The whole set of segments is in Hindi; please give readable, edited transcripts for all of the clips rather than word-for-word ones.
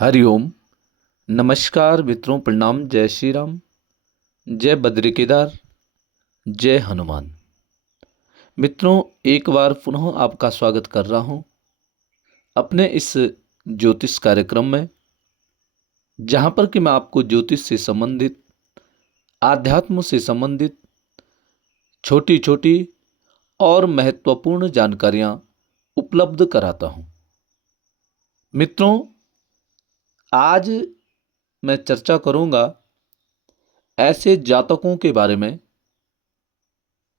हरिओम। नमस्कार मित्रों, प्रणाम। जय श्री राम, जय बद्री केदार, जय हनुमान। मित्रों, एक बार पुनः आपका स्वागत कर रहा हूं अपने इस ज्योतिष कार्यक्रम में, जहां पर कि मैं आपको ज्योतिष से संबंधित, आध्यात्म से संबंधित छोटी छोटी और महत्वपूर्ण जानकारियां उपलब्ध कराता हूं। मित्रों, आज मैं चर्चा करूंगा ऐसे जातकों के बारे में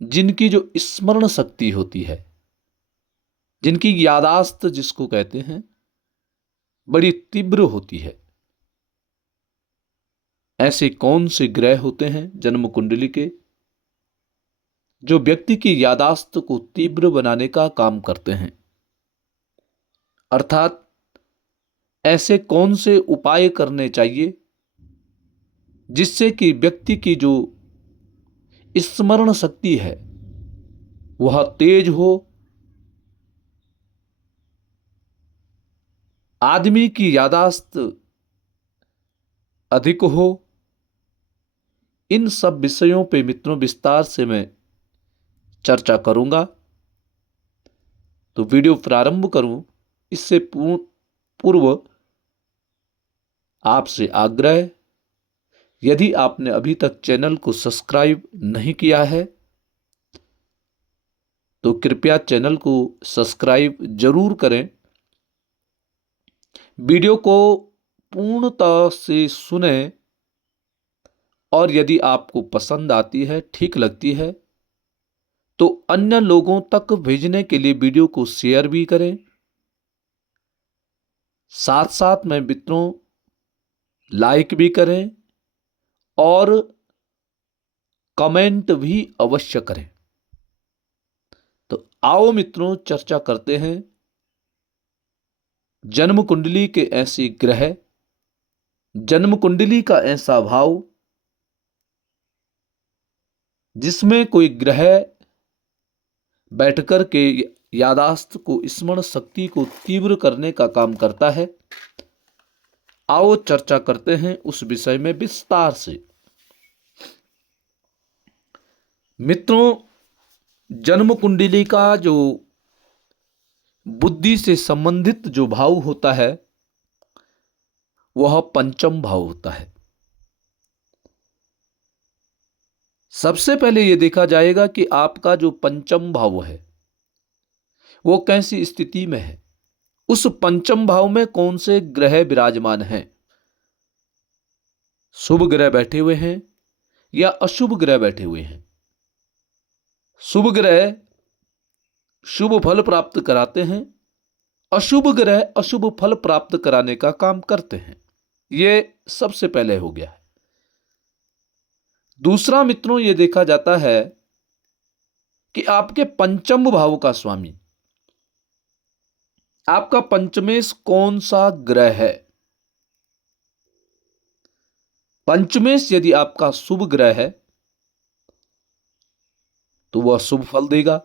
जिनकी जो स्मरण शक्ति होती है, जिनकी यादाश्त जिसको कहते हैं, बड़ी तीव्र होती है। ऐसे कौन से ग्रह होते हैं जन्म कुंडली के जो व्यक्ति की यादाश्त को तीव्र बनाने का काम करते हैं, अर्थात ऐसे कौन से उपाय करने चाहिए जिससे कि व्यक्ति की जो स्मरण शक्ति है वह तेज हो, आदमी की यादाश्त अधिक हो। इन सब विषयों पे मित्रों विस्तार से मैं चर्चा करूंगा। तो वीडियो प्रारंभ करूं इससे पूर्व आपसे आग्रह, यदि आपने अभी तक चैनल को सब्सक्राइब नहीं किया है तो कृपया चैनल को सब्सक्राइब जरूर करें। वीडियो को पूर्णतः से सुने और यदि आपको पसंद आती है, ठीक लगती है, तो अन्य लोगों तक भेजने के लिए वीडियो को शेयर भी करें। साथ साथ में मित्रों लाइक भी करें और कमेंट भी अवश्य करें। तो आओ मित्रों चर्चा करते हैं जन्म कुंडली के ऐसे ग्रह, जन्म कुंडली का ऐसा भाव जिसमें कोई ग्रह बैठकर के यादाश्त को, स्मरण शक्ति को तीव्र करने का काम करता है। आओ चर्चा करते हैं उस विषय में विस्तार से। मित्रों, जन्म कुंडली का जो बुद्धि से संबंधित जो भाव होता है वह पंचम भाव होता है। सबसे पहले यह देखा जाएगा कि आपका जो पंचम भाव है वो कैसी स्थिति में है, उस पंचम भाव में कौन से ग्रह विराजमान हैं। शुभ ग्रह बैठे हुए हैं या अशुभ ग्रह बैठे हुए हैं। शुभ ग्रह शुभ फल प्राप्त कराते हैं, अशुभ ग्रह अशुभ फल प्राप्त कराने का काम करते हैं। यह सबसे पहले हो गया है। दूसरा मित्रों यह देखा जाता है कि आपके पंचम भाव का स्वामी, आपका पंचमेश कौन सा ग्रह है। पंचमेश यदि आपका शुभ ग्रह है तो वह शुभ फल देगा,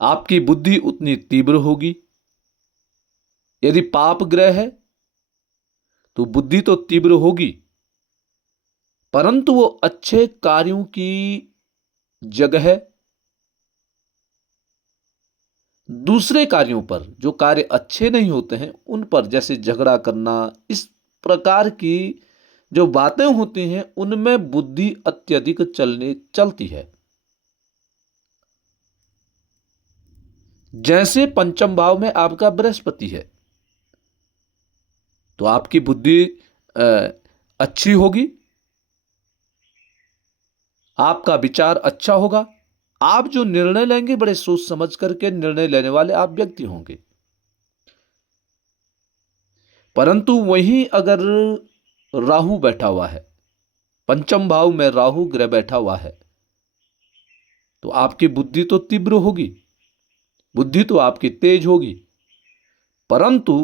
आपकी बुद्धि उतनी तीव्र होगी। यदि पाप ग्रह है तो बुद्धि तो तीव्र होगी, परंतु वो अच्छे कार्यों की जगह दूसरे कार्यों पर, जो कार्य अच्छे नहीं होते हैं उन पर, जैसे झगड़ा करना, इस प्रकार की जो बातें होती हैं उनमें बुद्धि अत्यधिक चलती है। जैसे पंचम भाव में आपका बृहस्पति है तो आपकी बुद्धि अच्छी होगी, आपका विचार अच्छा होगा, आप जो निर्णय लेंगे बड़े सोच समझ करके निर्णय लेने वाले आप व्यक्ति होंगे। परंतु वहीं अगर राहु बैठा हुआ है, पंचम भाव में राहु ग्रह बैठा हुआ है, तो आपकी बुद्धि तो तीव्र होगी, बुद्धि तो आपकी तेज होगी, परंतु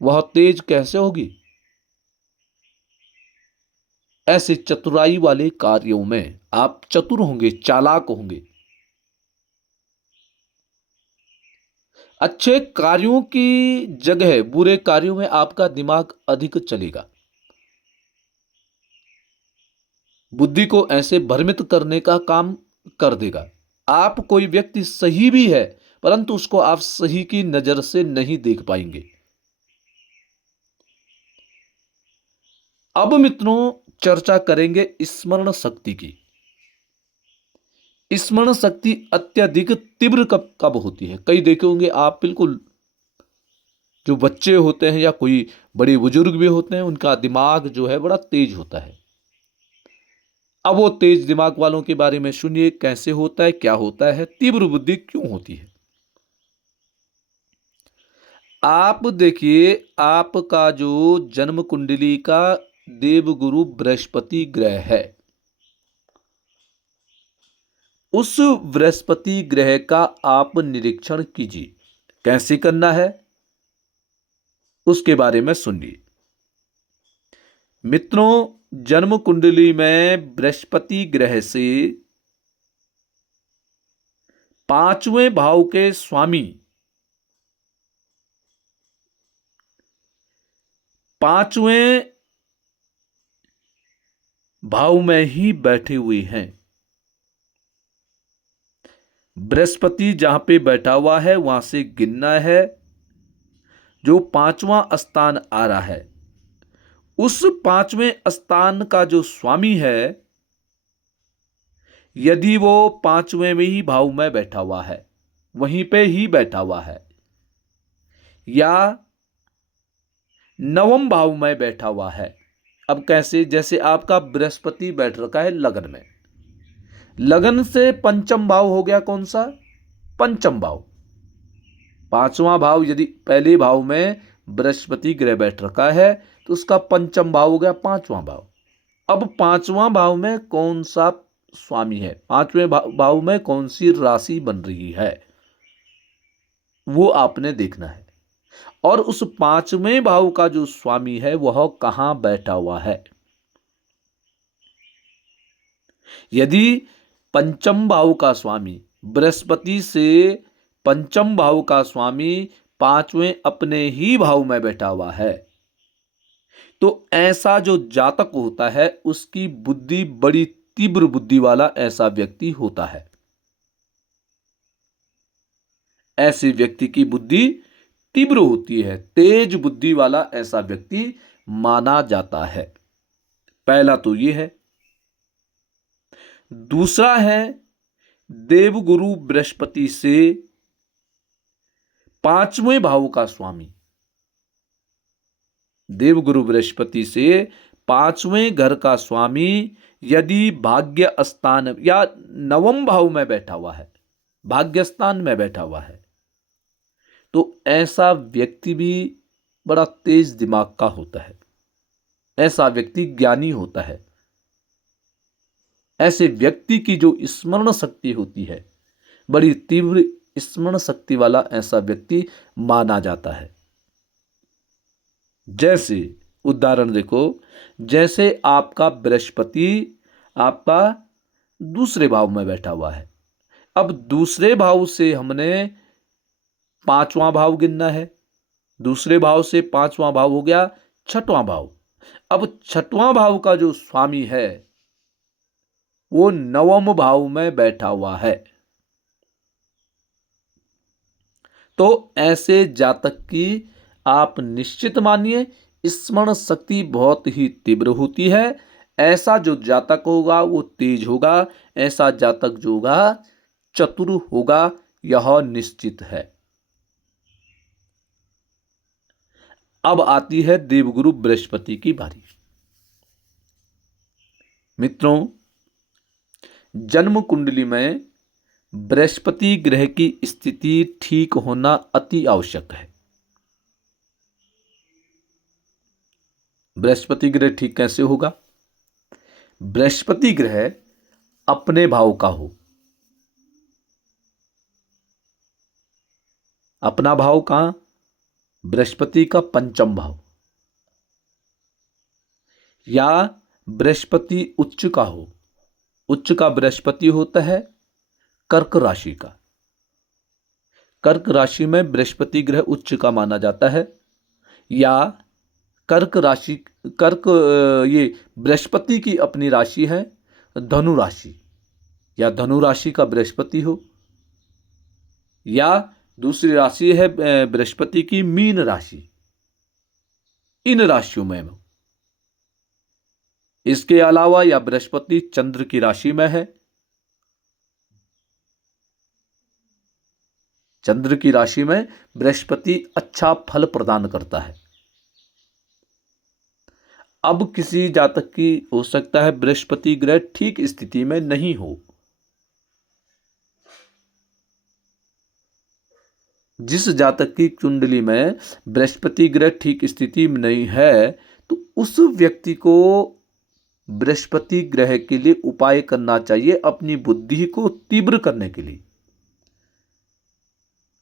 वह तेज कैसे होगी। ऐसे चतुराई वाले कार्यों में आप चतुर होंगे, चालाक होंगे। अच्छे कार्यों की जगह बुरे कार्यों में आपका दिमाग अधिक चलेगा। बुद्धि को ऐसे भ्रमित करने का काम कर देगा। आप कोई व्यक्ति सही भी है, परंतु उसको आप सही की नजर से नहीं देख पाएंगे। अब मित्रों चर्चा करेंगे स्मरण शक्ति की। स्मरण शक्ति अत्यधिक तीव्र कब कब होती है? कई देखे होंगे आप, बिल्कुल जो बच्चे होते हैं या कोई बड़े बुजुर्ग भी होते हैं, उनका दिमाग जो है बड़ा तेज होता है। अब वो तेज दिमाग वालों के बारे में सुनिए, कैसे होता है, क्या होता है, तीव्र बुद्धि क्यों होती है। आप देखिए, आपका जो जन्म कुंडली का देवगुरु बृहस्पति ग्रह है, उस बृहस्पति ग्रह का आप निरीक्षण कीजिए। कैसे करना है उसके बारे में सुनिए। मित्रों, जन्म कुंडली में बृहस्पति ग्रह से पांचवें भाव के स्वामी पांचवें भाव में ही बैठे हुए हैं। बृहस्पति जहां पे बैठा हुआ है वहां से गिनना है, जो पांचवा स्थान आ रहा है उस पांचवें स्थान का जो स्वामी है, यदि वो पांचवें में ही भाव में बैठा हुआ है, वहीं पे ही बैठा हुआ है, या नवम भाव में बैठा हुआ है। अब कैसे? जैसे आपका बृहस्पति बैठ रखा है लगन में, लगन से पंचम भाव हो गया कौन सा? पंचम भाव। पांचवा भाव यदि पहले भाव में बृहस्पति ग्रह बैठ रखा है तो उसका पंचम भाव हो गया पांचवा भाव। अब पांचवा भाव में कौन सा स्वामी है, पांचवें भाव में कौन सी राशि बन रही है, वो आपने देखना है। और उस पांचवें भाव का जो स्वामी है वह कहां बैठा हुआ है। यदि पंचम भाव का स्वामी बृहस्पति से पंचम भाव का स्वामी पांचवें अपने ही भाव में बैठा हुआ है, तो ऐसा जो जातक होता है उसकी बुद्धि बड़ी तीव्र बुद्धि वाला ऐसा व्यक्ति होता है। ऐसे व्यक्ति की बुद्धि तीव्र होती है, तेज बुद्धि वाला ऐसा व्यक्ति माना जाता है। पहला तो यह है। दूसरा है, देवगुरु बृहस्पति से पांचवें भाव का स्वामी, देवगुरु बृहस्पति से पांचवें घर का स्वामी यदि भाग्य स्थान या नवम भाव में बैठा हुआ है, भाग्य स्थान में बैठा हुआ है, तो ऐसा व्यक्ति भी बड़ा तेज दिमाग का होता है। ऐसा व्यक्ति ज्ञानी होता है। ऐसे व्यक्ति की जो स्मरण शक्ति होती है, बड़ी तीव्र स्मरण शक्ति वाला ऐसा व्यक्ति माना जाता है। जैसे उदाहरण देखो, जैसे आपका बृहस्पति आपका दूसरे भाव में बैठा हुआ है। अब दूसरे भाव से हमने पांचवां भाव गिनना है, दूसरे भाव से पांचवां भाव हो गया छठवां भाव। अब छठवां भाव का जो स्वामी है वो नवम भाव में बैठा हुआ है। तो ऐसे जातक की आप निश्चित मानिए स्मरण शक्ति बहुत ही तीव्र होती है। ऐसा जो जातक होगा वो तेज होगा, ऐसा जातक जो होगा चतुर होगा, यह निश्चित है। अब आती है देवगुरु बृहस्पति की बारी। मित्रों, जन्म कुंडली में बृहस्पति ग्रह की स्थिति ठीक होना अति आवश्यक है। बृहस्पति ग्रह ठीक कैसे होगा? बृहस्पति ग्रह अपने भाव का हो। अपना भाव कहां? बृहस्पति का पंचम भाव, या बृहस्पति उच्च का हो। उच्च का बृहस्पति होता है कर्क राशि का। कर्क राशि में बृहस्पति ग्रह उच्च का माना जाता है, या कर्क राशि ये बृहस्पति की अपनी राशि है धनु राशि, या धनु राशि का बृहस्पति हो, या दूसरी राशि है बृहस्पति की मीन राशि, इन राशियों में हो। इसके अलावा या बृहस्पति चंद्र की राशि में है, चंद्र की राशि में बृहस्पति अच्छा फल प्रदान करता है। अब किसी जातक की हो सकता है बृहस्पति ग्रह ठीक स्थिति में नहीं हो, जिस जातक की कुंडली में बृहस्पति ग्रह ठीक स्थिति में नहीं है, तो उस व्यक्ति को बृहस्पति ग्रह के लिए उपाय करना चाहिए, अपनी बुद्धि को तीव्र करने के लिए,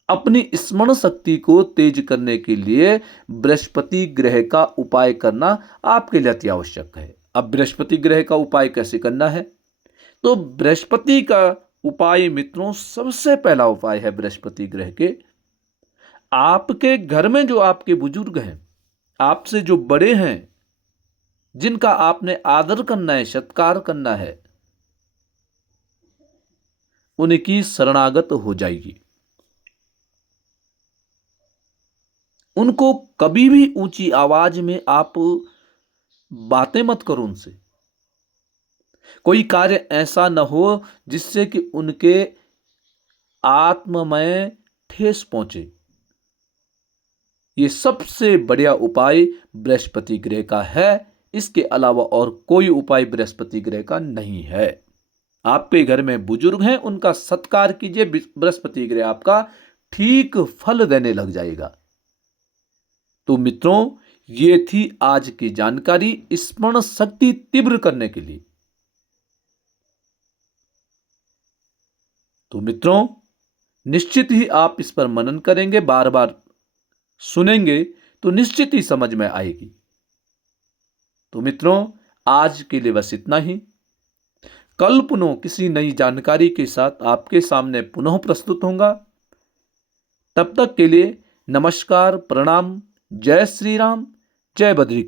अपनी स्मरण शक्ति को तेज करने के लिए बृहस्पति ग्रह का उपाय करना आपके लिए अति आवश्यक है। अब बृहस्पति ग्रह का उपाय कैसे करना है? तो बृहस्पति का उपाय मित्रों, सबसे पहला उपाय है बृहस्पति ग्रह के, आपके घर में जो आपके बुजुर्ग हैं, आपसे जो बड़े हैं, जिनका आपने आदर करना है, सत्कार करना है, उनकी शरणागत हो जाएगी। उनको कभी भी ऊंची आवाज में आप बातें मत करो उनसे। कोई कार्य ऐसा न हो जिससे कि उनके आत्म में ठेस पहुंचे। ये सबसे बढ़िया उपाय बृहस्पति ग्रह का है। इसके अलावा और कोई उपाय बृहस्पति ग्रह का नहीं है। आपके घर में बुजुर्ग हैं, उनका सत्कार कीजिए, बृहस्पति ग्रह आपका ठीक फल देने लग जाएगा। तो मित्रों, ये थी आज की जानकारी स्मरण शक्ति तीव्र करने के लिए। तो मित्रों, निश्चित ही आप इस पर मनन करेंगे, बार बार सुनेंगे तो निश्चित ही समझ में आएगी। तो मित्रों, आज के लिए बस इतना ही। कल पुनः किसी नई जानकारी के साथ आपके सामने पुनः प्रस्तुत होगा। तब तक के लिए नमस्कार, प्रणाम, जय श्री राम, जय बद्री।